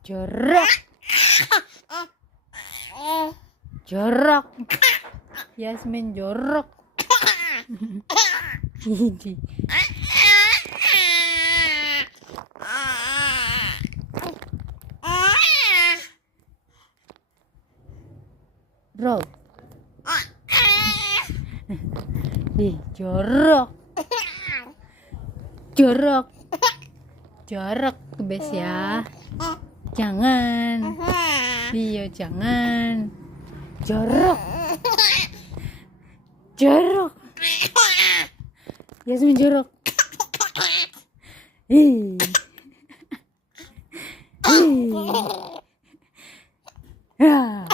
Jorok. Jorok. Yasmin jorok. Ini. Bro. Ih, jorok. Jorok. Jorok bes ya. Jangan. Iya, jangan. Jorok. Jorok. Yasmin jorok. Ih. Ih. Ah.